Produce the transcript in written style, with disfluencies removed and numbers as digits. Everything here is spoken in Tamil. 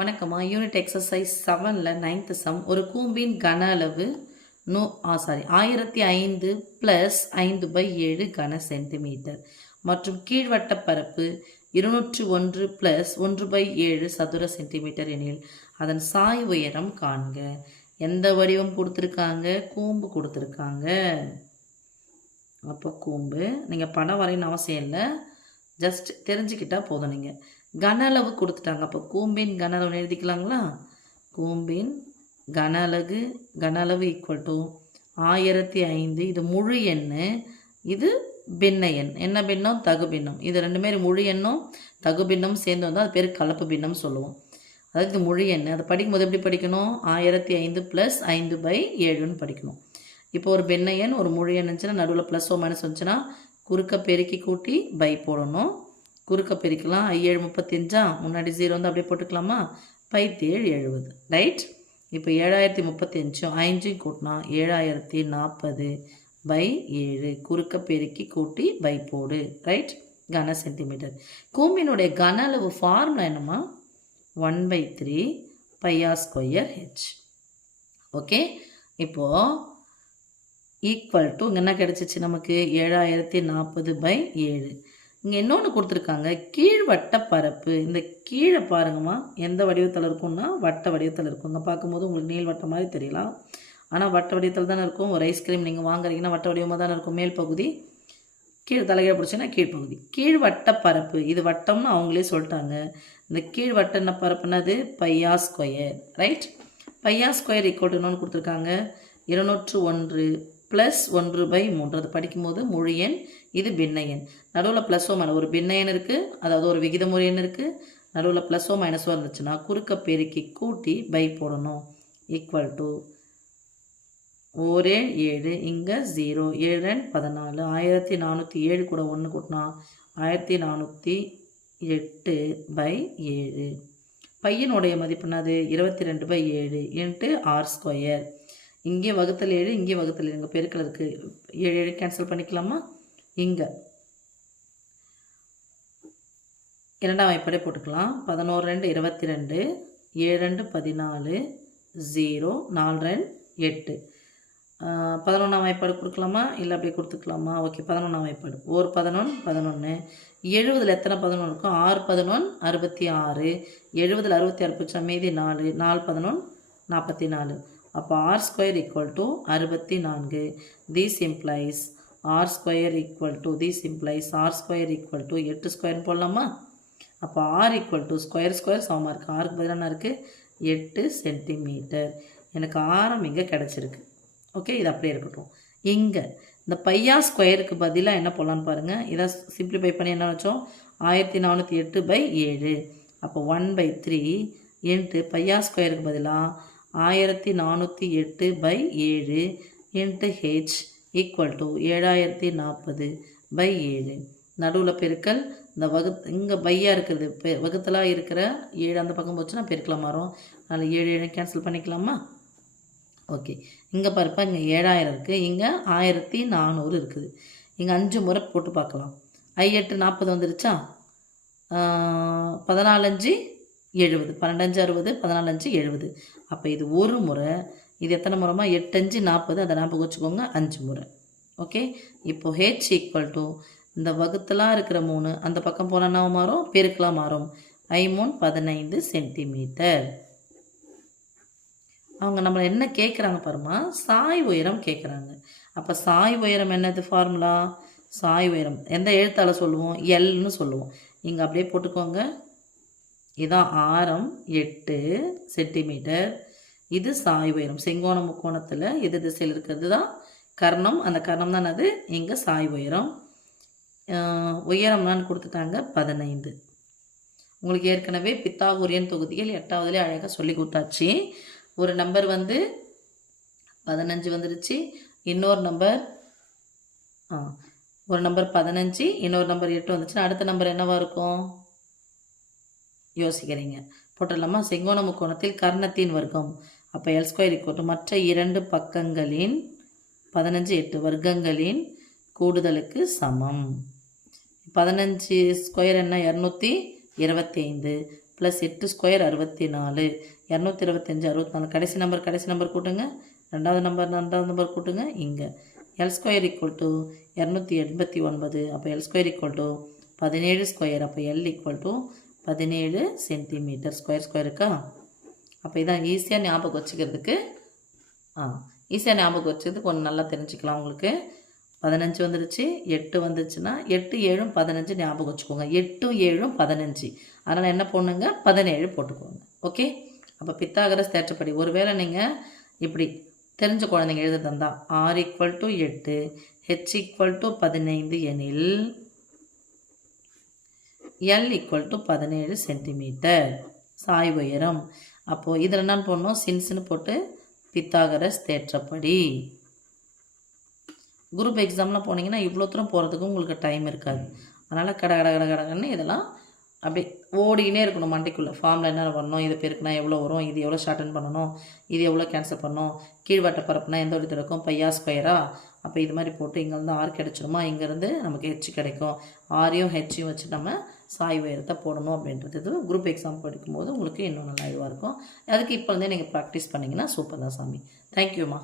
வணக்கம்மா. யூனிட் எக்ஸசைஸ் 7ல் 9th சம். ஒரு கூம்பின் கன அளவு 1005 + 5/7 கன சென்டிமீட்டர் மற்றும் கீழ்வட்ட பரப்பு 201 + 1/7 சதுர சென்டிமீட்டர் எனில் அதன் சாய் உயரம் காண்க. எந்த வடிவம் கொடுத்துருக்காங்க? கூம்பு கொடுத்துருக்காங்க. அப்போ கூம்பு நீங்கள் படம் வரையணும் அவசியம் இல்லை, ஜஸ்ட் தெரிஞ்சுக்கிட்டால் போதும். நீங்கள் கன அளவு கொடுத்துட்டாங்க, அப்போ கூம்பின் கன அளவு எழுதிக்கலாங்களா? கூம்பின் கன அளவு ஈக்குவல் டு 1005. இது முழு எண், இது பின்ன எண். என்ன பின்னம்? தகு பின்னம். இது ரெண்டுமே முழு எண்ணும் தகு பின்னம் சேர்ந்து வந்தால் அது பேர் கலப்பு பின்னம் சொல்லுவோம். அதாவது இது முழு எண். அதை படிக்கும்போது எப்படி படிக்கணும்? 1005 + 5/7ன்னு படிக்கணும். இப்போ ஒரு பின்ன எண் ஒரு முழு எண் இருந்துச்சுன்னா நடுவில் +ஓ மைனஸ் வந்துச்சுன்னா குறுக்க பெருக்கி கூட்டி பை போடணும். குறுக்க பெருக்கலாம். 7 35, முன்னாடி 0 வந்து அப்படியே போட்டுக்கலாமா? 5 7 70, ரைட். இப்போ 7035 5 கூட்டினா 7040/7. குறுக்க பெருக்கி கூட்டி பை போடு, ரைட். கன சென்டிமீட்டர். கூம்பினுடைய கன அளவு ஃபார்முலா என்னம்மா? 1/3 πr²h. ஓகே. இப்போது ஈக்குவல் டு இங்கே என்ன கிடச்சிச்சு நமக்கு? 7040/7. இங்கே இன்னொன்று கொடுத்துருக்காங்க, கீழ்வட்ட பரப்பு. இந்த கீழே பாருங்கம்மா, எந்த வடிவத்தில் இருக்கும்னா வட்ட வடிவத்தில் இருக்கும். இங்கே பார்க்கும்போது உங்களுக்கு நீள்வட்டம் மாதிரி தெரியலாம், ஆனால் வட்ட வடிவத்தில் தானே இருக்கும். ஒரு ஐஸ்கிரீம் நீங்கள் வாங்குறீங்கன்னா வட்ட வடிவமாக தானே இருக்கும். மேல் பகுதி, கீழ் தலைகீழ பிடிச்சிங்கன்னா கீழ்ப்பகுதி. கீழ்வட்ட பரப்பு, இது வட்டம்னு அவங்களே சொல்லிட்டாங்க. இந்த கீழ்வட்ட என்ன பரப்புனது? πr², right. πr² equal to இன்னொன்று கொடுத்துருக்காங்க 201 + 1/3. அது படிக்கும்போது முழு எண், இது பின்ன எண். நடுவில் +ஓ மைனஸ் ஒரு பின்ன எண் இருக்குது, அதாவது ஒரு விகிதமுறை எண் இருக்குது. நடுவில் +ஓ மைனஸோ இருந்துச்சுன்னா குறுக்க பெருக்கி கூட்டி பை போடணும். ஈக்குவல் டு 1 7, இங்கே 0, 7 14, 1407 கூட 1 கூட்டினா 1408/7. பையனுடைய மதிப்பு என்னது? 22/7 × r². இங்கே வகுத்தல் 7, இங்கே வகுத்தல் 7, இங்கே பெருக்கல் இருக்குது. 7 7 கேன்சல் பண்ணிக்கலாமா? இங்கே இரண்டாம் வாய்ப்பாடே போட்டுக்கலாம். 11 2 22, 7 2 14, 0 4 2 8. 11ஆம் வாய்ப்பாடு கொடுக்கலாமா இல்லை அப்படியே கொடுத்துக்கலாமா? ஓகே. 11ஆம் வாய்ப்பாடு. 1 11 11. 70ல் எத்தனை 11 இருக்கும்? 6 11 66. 70ல் 66 போச்சா, மீதி 4 4 11 44. அப்போ r² equal to 64. This implies r² equal to 8² போடலாமா? அப்போ r ஈக்குவல் டு ஸ்கொயர் சமமாக இருக்குது. ஆருக்கு பதிலாக என்ன இருக்குது? 8 சென்டிமீட்டர். எனக்கு ஆரம் இங்கே கிடச்சிருக்கு. ஓகே, இது அப்படியே இருக்கட்டும். இங்கே இந்த πr² பதிலாக என்ன போடலான்னு பாருங்கள். இதை சிம்பிளிஃபை பண்ணி என்ன வச்சோம்? 1408/7. அப்போ 1/3 × πr² பதிலாக 1408/7 × h ஈக்குவல் டு 7040/7. நடுவில் பெருக்கல். இந்த இங்கே பையாக இருக்கிறது வகுத்தலாக இருக்கிற 7 அந்த பக்கம் போச்சுன்னா பெருக்கலாம் மாறும். அதனால் 7 7 கேன்சல் பண்ணிக்கலாமா? ஓகே. இங்கே பாருப்பா, இங்கே 7000 இருக்குது, இங்கே 1400 இருக்குது. இங்கே 5 முறை போட்டு பார்க்கலாம். 8 40 வந்துருச்சா? 14 5 70, 12 5 60, 14 5 70. அப்போ இது ஒரு முறை. இது எத்தனை முறைமா? 8 5 40, அதை ஞாபகம் வச்சுக்கோங்க, 5 முறை. ஓகே. இப்போது h ஈக்குவல் டு இந்த வகுத்தலாக இருக்கிற 3 அந்த பக்கம் போனால் என்ன மாறும்? பெருக்கலாம் மாறும். 3 15 சென்டிமீட்டர். அவங்க நம்மளை என்ன கேட்குறாங்க பாருமா? சாய் உயரம் கேட்குறாங்க. அப்போ சாய் உயரம் என்னது? ஃபார்முலா சாய் உயரம் எந்த எழுத்தால் சொல்லுவோம்? எல்னு சொல்லுவோம். இங்கே அப்படியே போட்டுக்கோங்க. இதான் ஆரம் 8 சென்டிமீட்டர். இது சாய் உயரம். செங்கோண முக்கோணத்தில் எது திசையில் இருக்கிறது தான் கர்ணம். அந்த கர்ணம் தான் அது இங்கே சாய் உயரம். உயரம்னான்னு கொடுத்துட்டாங்க 15. உங்களுக்கு ஏற்கனவே பித்தாகோரியன் தொகுதிகள் 8வதுலேயே அழகாக சொல்லி கொடுத்தாச்சு. ஒரு நம்பர் வந்து 15 வந்துருச்சு, இன்னொரு நம்பர் ஒரு நம்பர் 15, இன்னொரு நம்பர் 8 வந்துச்சுன்னா அடுத்த நம்பர் என்னவாக இருக்கும்? யோசிக்கிறீங்க. போட்டுடலாமா? செங்கோண முக்கோணத்தில் கர்ணத்தின் வர்க்கம். அப்போ L² ஈக்குவல் டு மற்ற 2 பக்கங்களின் 15 8 வர்க்கங்களின் கூடுதலுக்கு சமம். 15² என்ன? 225 ப்ளஸ் 8 ஸ்கொயர் 64, 225 64. கடைசி நம்பர் கூட்டுங்க. ரெண்டாவது நம்பர் கூட்டுங்க. இங்கே எல் ஸ்கொயர் ஈக்குவல் டு 289. அப்போ L square equal to 17 square. அப்போ L equal to 17 centimetre square இருக்கா? அப்போ இதான் ஈஸியாக ஞாபகம் வச்சுக்கிறதுக்கு ஈஸியாக ஞாபகம் வச்சுக்கிறதுக்கு கொஞ்சம் நல்லா தெரிஞ்சுக்கலாம். உங்களுக்கு 15 வந்துருச்சு, 8 வந்துருச்சுன்னா 8 7 15 ஞாபகம் வச்சுக்கோங்க. 8 7 15. அதனால் என்ன போடணுங்க? 17 போட்டுக்கோங்க. ஓகே. அப்போ பித்தாகரஸ் தேற்றப்படி ஒருவேளை நீங்கள் இப்படி தெரிஞ்ச குழந்தைங்க எழுத தந்தா R equal to 8 H equal to 15 எனில் L equal to 17 centimetre Sai உயரம். அப்போது இதில் என்ன போடணும்? சின்ஸ்னு போட்டு பித்தாகரஸ் தேற்றப்படி. குரூப் எக்ஸாம்லாம் போனீங்கன்னா இவ்வளோ தூரம் போகிறதுக்கு உங்களுக்கு டைம் இருக்காது. அதனால் கடன்னு இதெல்லாம் அப்படி ஓடிக்கினே இருக்கணும் மண்டைக்குள்ளே. ஃபார்மில் என்ன பண்ணணும், இது பெருக்குனா எவ்வளோ வரும், இது எவ்வளோ ஷார்டன் பண்ணணும், இது எவ்வளோ கேன்சல் பண்ணணும், கீழ்வட்ட பரப்புனா எந்த ஒரு இருக்கும், பையா ஸ்கொயரா. அப்போ இது மாதிரி போட்டு இங்கேருந்து ஆர் கிடச்சிருமா, இங்கேருந்து நமக்கு ஹெச் கிடைக்கும். ஆரையும் ஹெச்சையும் வச்சு நம்ம சாய் உயரத்தை போடணும் அப்படின்றது குரூப் எக்ஸாம் படிக்கும்போது உங்களுக்கு இன்னும் நல்லா இதுவாக இருக்கும். அதுக்கு இப்போ வந்து நீங்கள் ப்ராக்டிஸ் பண்ணிங்கன்னா சூப்பர் தான் சாமி. தேங்க்யூம்மா.